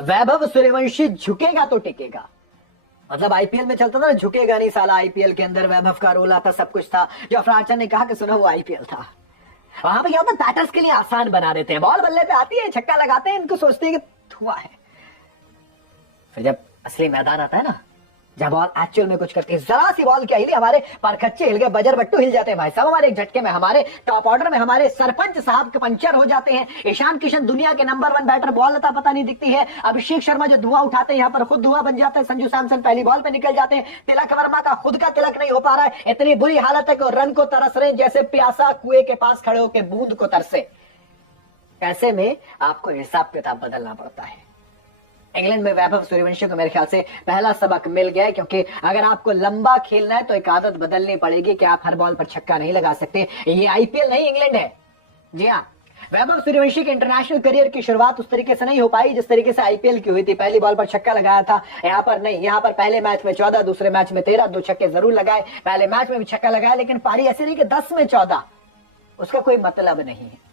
वैभव सूर्यवंशी झुकेगा तो टिकेगा। मतलब आईपीएल में चलता था ना, झुकेगा नहीं साला। आईपीएल के अंदर वैभव का रोल आता, सब कुछ था। जो अफरार ने कहा कि सुना वो आईपीएल था। वहां पे क्या होता, बैटर्स के लिए आसान बना देते हैं। बॉल बल्ले पे आती है, छक्का लगाते हैं, इनको सोचते हैं कि हुआ है। फिर जब असली मैदान आता है ना, जब बॉल एक्चुअल में कुछ करती है, जरा सी बॉल क्या हिली, हमारे परखच्चे हिल गए, बजर बट्टू हिल जाते हैं भाई साहब। हमारे एक झटके में हमारे टॉप ऑर्डर में हमारे सरपंच साहब के पंचर हो जाते हैं। ईशान किशन दुनिया के नंबर 1 बैटर, बॉल लता पता नहीं दिखती है। अभिषेक शर्मा जो धुआं उठाते हैं, यहाँ पर खुद धुआं बन जाता है। संजू सैमसन पहली बॉल पे निकल जाते हैं। तिलक वर्मा का खुद का तिलक नहीं हो पा रहा है। इतनी बुरी हालत है कि रन को तरस रहे, जैसे प्यासा कुएं के पास खड़े होकर बूंद को तरसे। ऐसे में आपको हिसाब किताब बदलना पड़ता है। इंग्लैंड में वैभव सूर्यवंशी को मेरे ख्याल से पहला सबक मिल गया है, क्योंकि अगर आपको लंबा खेलना है तो एक आदत बदलनी पड़ेगी कि आप हर बॉल पर छक्का नहीं लगा सकते। ये आईपीएल नहीं, इंग्लैंड है। जी हाँ, वैभव सूर्यवंशी के इंटरनेशनल करियर की शुरुआत उस तरीके से नहीं हो पाई जिस तरीके से आईपीएल की हुई थी। पहली बॉल पर छक्का लगाया था, यहाँ पर नहीं। यहाँ पर पहले मैच में 14, दूसरे मैच में 13, 2 छक्के जरूर लगाए। पहले मैच में भी छक्का लगाया, लेकिन पारी ऐसी नहीं कि 10 में 14, उसका कोई मतलब नहीं है।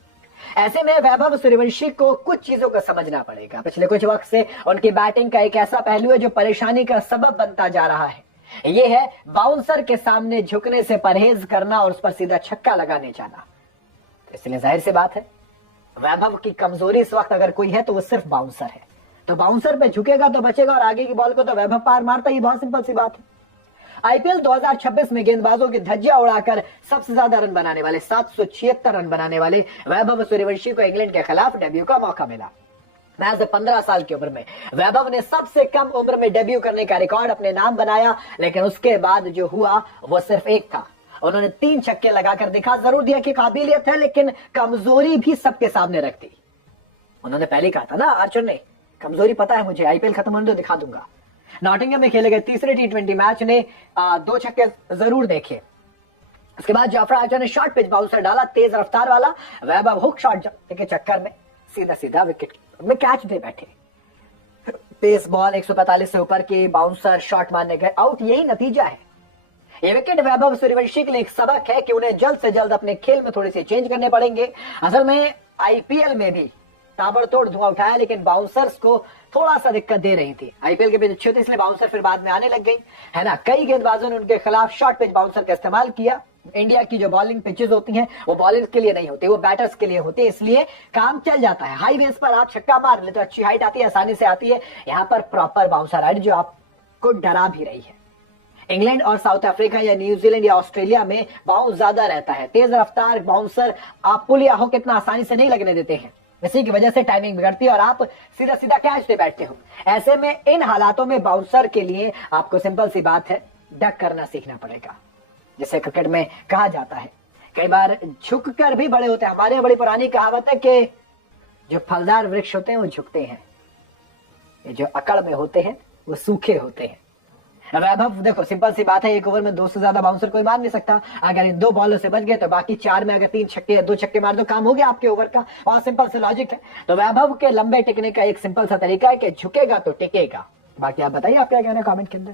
ऐसे में वैभव सूर्यवंशी को कुछ चीजों को समझना पड़ेगा। पिछले कुछ वक्त से उनकी बैटिंग का एक ऐसा पहलू है जो परेशानी का सबब बनता जा रहा है। ये है बाउंसर के सामने झुकने से परहेज करना और उस पर सीधा छक्का लगाने जाना। इसलिए जाहिर सी बात है, वैभव की कमजोरी इस वक्त अगर कोई है तो वो सिर्फ बाउंसर है। तो बाउंसर पे झुकेगा तो बचेगा, और आगे की बॉल को तो वैभव पार मारता ही। बहुत सिंपल सी बात है। आईपीएल 2026 में गेंदबाजों की धज्जियां उड़ाकर सबसे ज्यादा रन बनाने वाले, 776 रन बनाने वाले वैभव सूर्यवंशी को इंग्लैंड के खिलाफ डेब्यू का मौका मिला। महज 15 साल की उम्र में वैभव ने सबसे कम उम्र में डेब्यू करने का रिकॉर्ड अपने नाम बनाया। लेकिन उसके बाद जो हुआ वो सिर्फ एक था, उन्होंने 3 छक्के लगाकर दिखा जरूर दिया कि काबिलियत है, लेकिन कमजोरी भी सबके सामने रख दी। उन्होंने पहले कहा था ना आर्चर ने, कमजोरी पता है मुझे, आईपीएल खत्म होने दो दिखा दूंगा। नॉटिंघम में खेले गए तीसरे टी20 मैच ने 2 छक्के जरूर देखे। उसके बाद जाफर आर्चर ने शॉर्ट पिच बाउंसर डाला, तेज रफ्तार वाला। वैभव हुक शॉट के चक्कर में सीधा सीधा विकेट में कैच दे बैठे। पेस बॉल 145 से ऊपर की बाउंसर शॉट मारने गए, आउट। यही नतीजा है। ये विकेट वैभव सूर्यवंशी के लिए एक सबक है कि उन्हें जल्द से जल्द अपने खेल में थोड़े से चेंज करने पड़ेंगे। असल में आईपीएल में भी ताबड़तोड़ धुआं उठाया, लेकिन बाउंसर्स को थोड़ा सा दिक्कत दे रही थी। आईपीएल के पिच अच्छे थे, इसलिए बाउंसर फिर बाद में आने लग गई, है ना। कई गेंदबाजों ने उनके खिलाफ शॉर्ट पिच बाउंसर का इस्तेमाल किया। इंडिया की जो बॉलिंग पिचेस होती हैं वो बॉलर्स के लिए नहीं होती, वो बैटर्स के लिए होती है, इसलिए काम चल जाता है। हाई बेस पर आप छक्का मार ले तो अच्छी हाइट आती है, आसानी से आती है। यहाँ पर प्रॉपर बाउंसर हाइट जो आपको डरा भी रही है। इंग्लैंड और साउथ अफ्रीका या न्यूजीलैंड या ऑस्ट्रेलिया में बाउंस ज्यादा रहता है। तेज रफ्तार बाउंसर आप पुल या हुक इतना आसानी से नहीं लगने देते हैं, इसी की वजह से टाइमिंग बिगड़ती है और आप सीधा सीधा कैच पे बैठते हो। ऐसे में इन हालातों में बाउंसर के लिए आपको सिंपल सी बात है, डक करना सीखना पड़ेगा। जैसे क्रिकेट में कहा जाता है, कई बार झुक कर भी बड़े होते हैं। हमारे यहाँ बड़ी पुरानी कहावत है कि जो फलदार वृक्ष होते हैं वो झुकते हैं, ये जो अकड़ में होते हैं वो सूखे होते हैं। वैभव देखो, सिंपल सी बात है, एक ओवर में 2 से ज्यादा बाउंसर कोई मार नहीं सकता। अगर इन 2 बॉलों से बच गए तो बाकी 4 में अगर 3 छक्के या 2 छक्के मार दो, काम हो गया आपके ओवर का। बहुत सिंपल सा लॉजिक है। तो वैभव के लंबे टिकने का एक सिंपल सा तरीका है कि झुकेगा तो टिकेगा। बाकी आप बताइए, आप क्या कहना है कमेंट के अंदर।